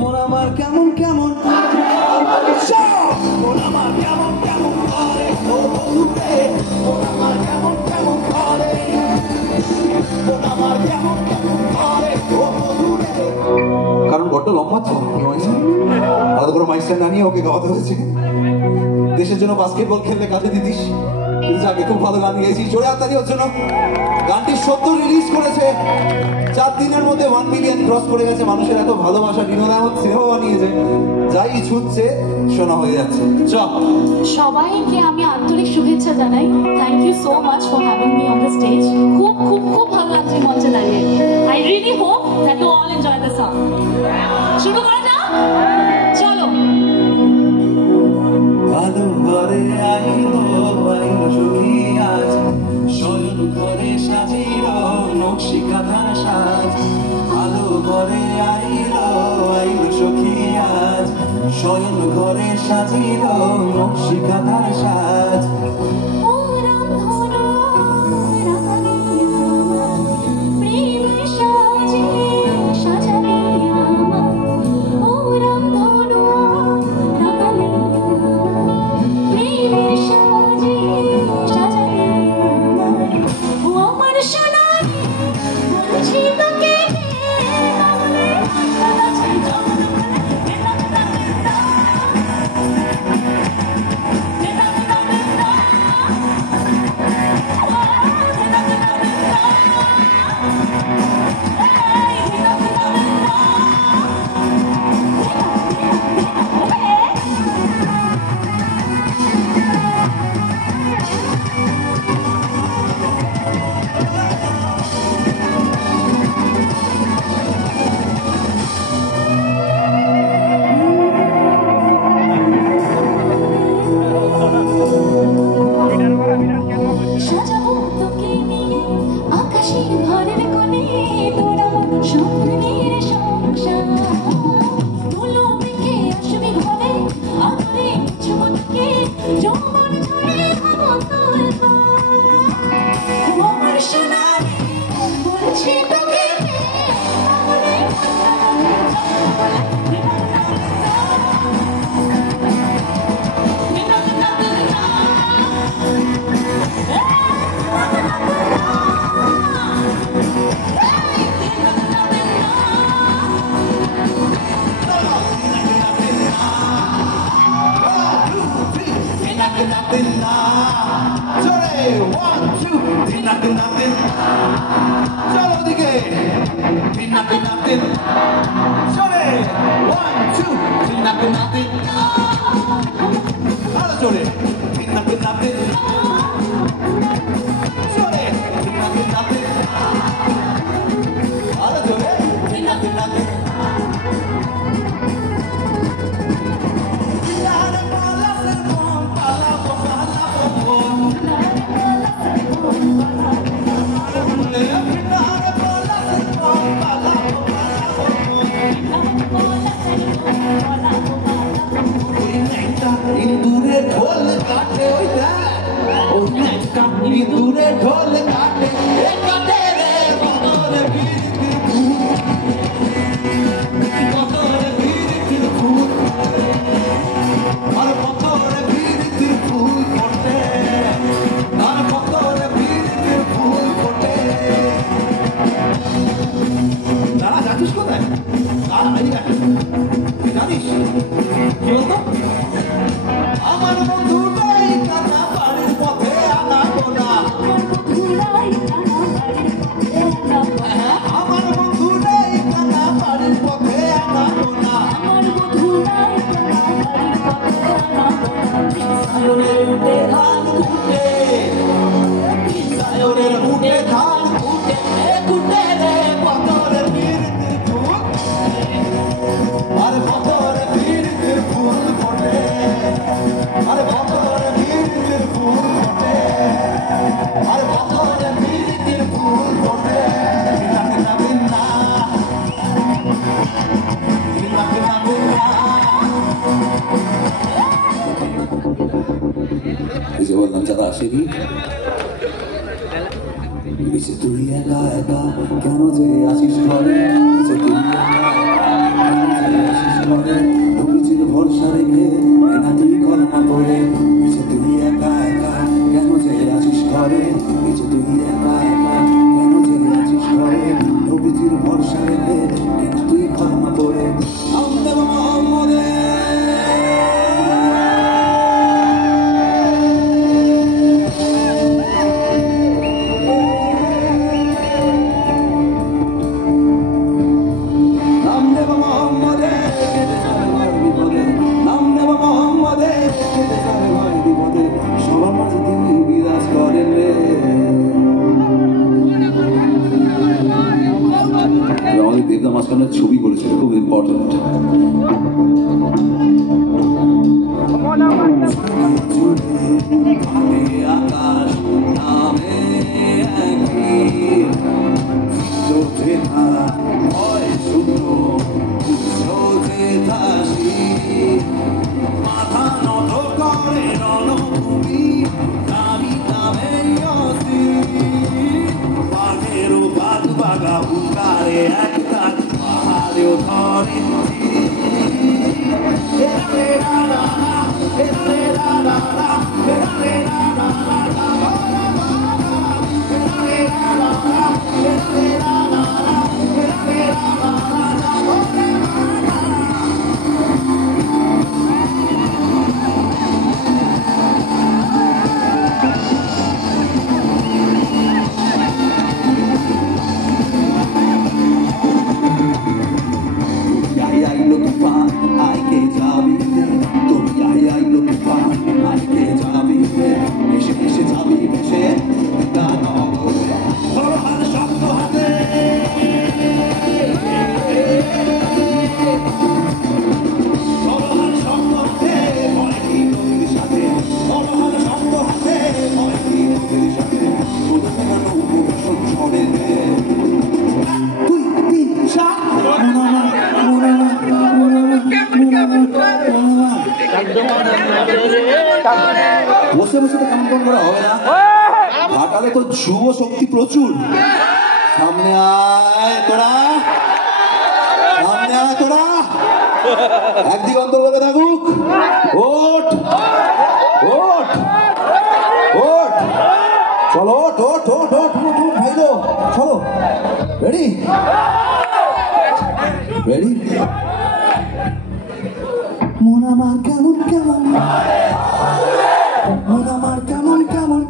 মন আমার কেমন কেমন মন আমার কেমন কেমন করে ও বন্ধুরে মন আমার কেমন কেমন করে মন আমার কেমন কেমন করে ও বন্ধুরে। কারণ বড্ড লম্বা ছিল আলাদা করে মাইক স্ট্যান্ড আনিয়ে ওকে গাওয়াতে হয়েছে। দেশের জন্য বাস্কেটবল খেললে কাজে দিতিস, কিন্তু যাকে খুব ভালো গান গেয়েছিস। জোরে হাততালি হচ্ছে না। গানটি সদ্য রিলিজ করেছে, 4 দিনের মধ্যে 1 মিলিয়ন ক্রস করে গেছে। মানুষের এত ভালোবাসা, বিনোদ এমন সিনেমা বানিয়েছে, যাই ছুটছে শোনা হয়ে যাচ্ছে। সবাইকে আমি আন্তরিক শুভেচ্ছা জানাই। Thank you so much for having me on the stage. খুব খুব খুব ভালো লাগছে মঞ্চে দাঁড়িয়ে। I really hope that you all enjoy the song. শুরু করা যাক, চলো। আলো ঘরে আইলো আইলো সখী আজ, শয়ন ঘরে সাজিল নকশি কাঁথার সাজ। আলো ঘরে আইলো আইলো সখী আজ, শয়ন ঘরে সাজিল নকশি কাঁথার সাজ। বললাম যারা আসেনি তুই একা একা কেন যে আসিস ঘরে তুই একা একা আকাশ নামে মাথা নত করে রণভূমি নারী নামে বাঘেরও বাঘ বাগা বুকারে একটা পাহাড়েও ধরে বসে বসে তো কাম করা হবে না, ঘাটালে তো যুব শক্তি প্রচুর। সামনে আয় তোরা, সামনে আয় তোরা, একদিক অন্তর্গত থাকুক। ওঠ ওঠ ওঠ, চলো ওঠ ওঠ ওঠ ওঠ ওঠ ভাই গো, চলো। Ready ready. মন আমার কেমন কেমন, মন আমার কেমন কেমন,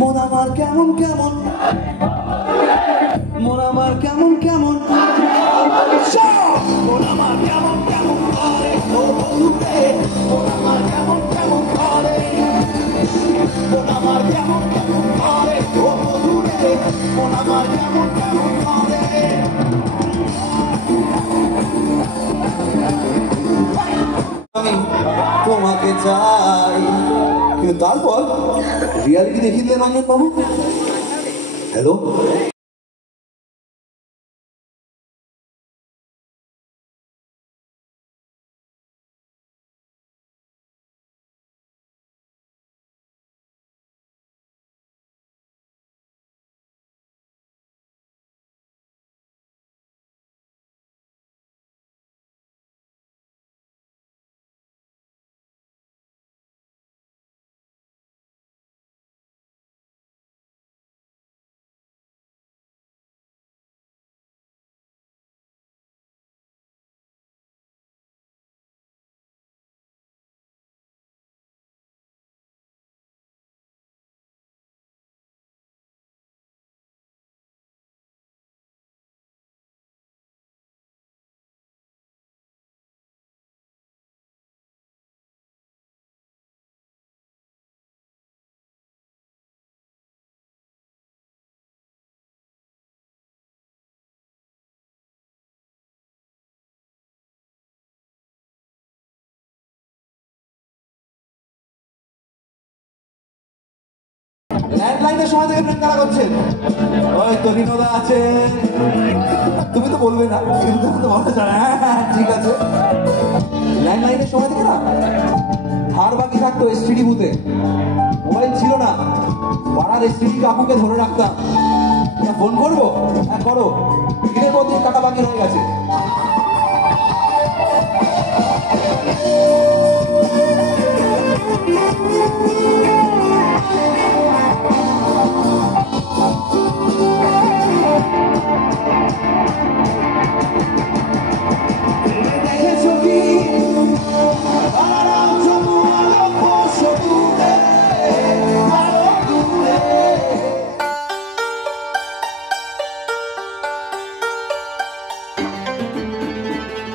মন আমার কেমন কেমন, মন আমার কেমন কেমন, মন আমার কেমন কেমন করে, মন আমার কেমন কেমন করে, মন আমার কেমন কেমন করে, মন আমার কেমন কেমন করে। আমি তোমাকে চাই, কিন্তু তারপর রিয়ালিটি দেখিয়ে দিলেন অঞ্জন বাবু। হ্যালো, ল্যান্ডলাইনের সময় থেকে প্রেম কারা করছেন? ওই তো রিনোদা আছে, তুমি তো বলবে না কিন্তু তো বলা যায়। হ্যাঁ ঠিক আছে, ল্যান্ডলাইনের সময় থেকে না হার বাকি থাকতো এসটিডি বুথে, মোবাইল ছিল না, পাড়ার এসটিডি কাকুকে ধরে রাখতাম, ফোন করবো, হ্যাঁ করো, দিনের পর দিন টাকা বাকি হয়ে গেছে।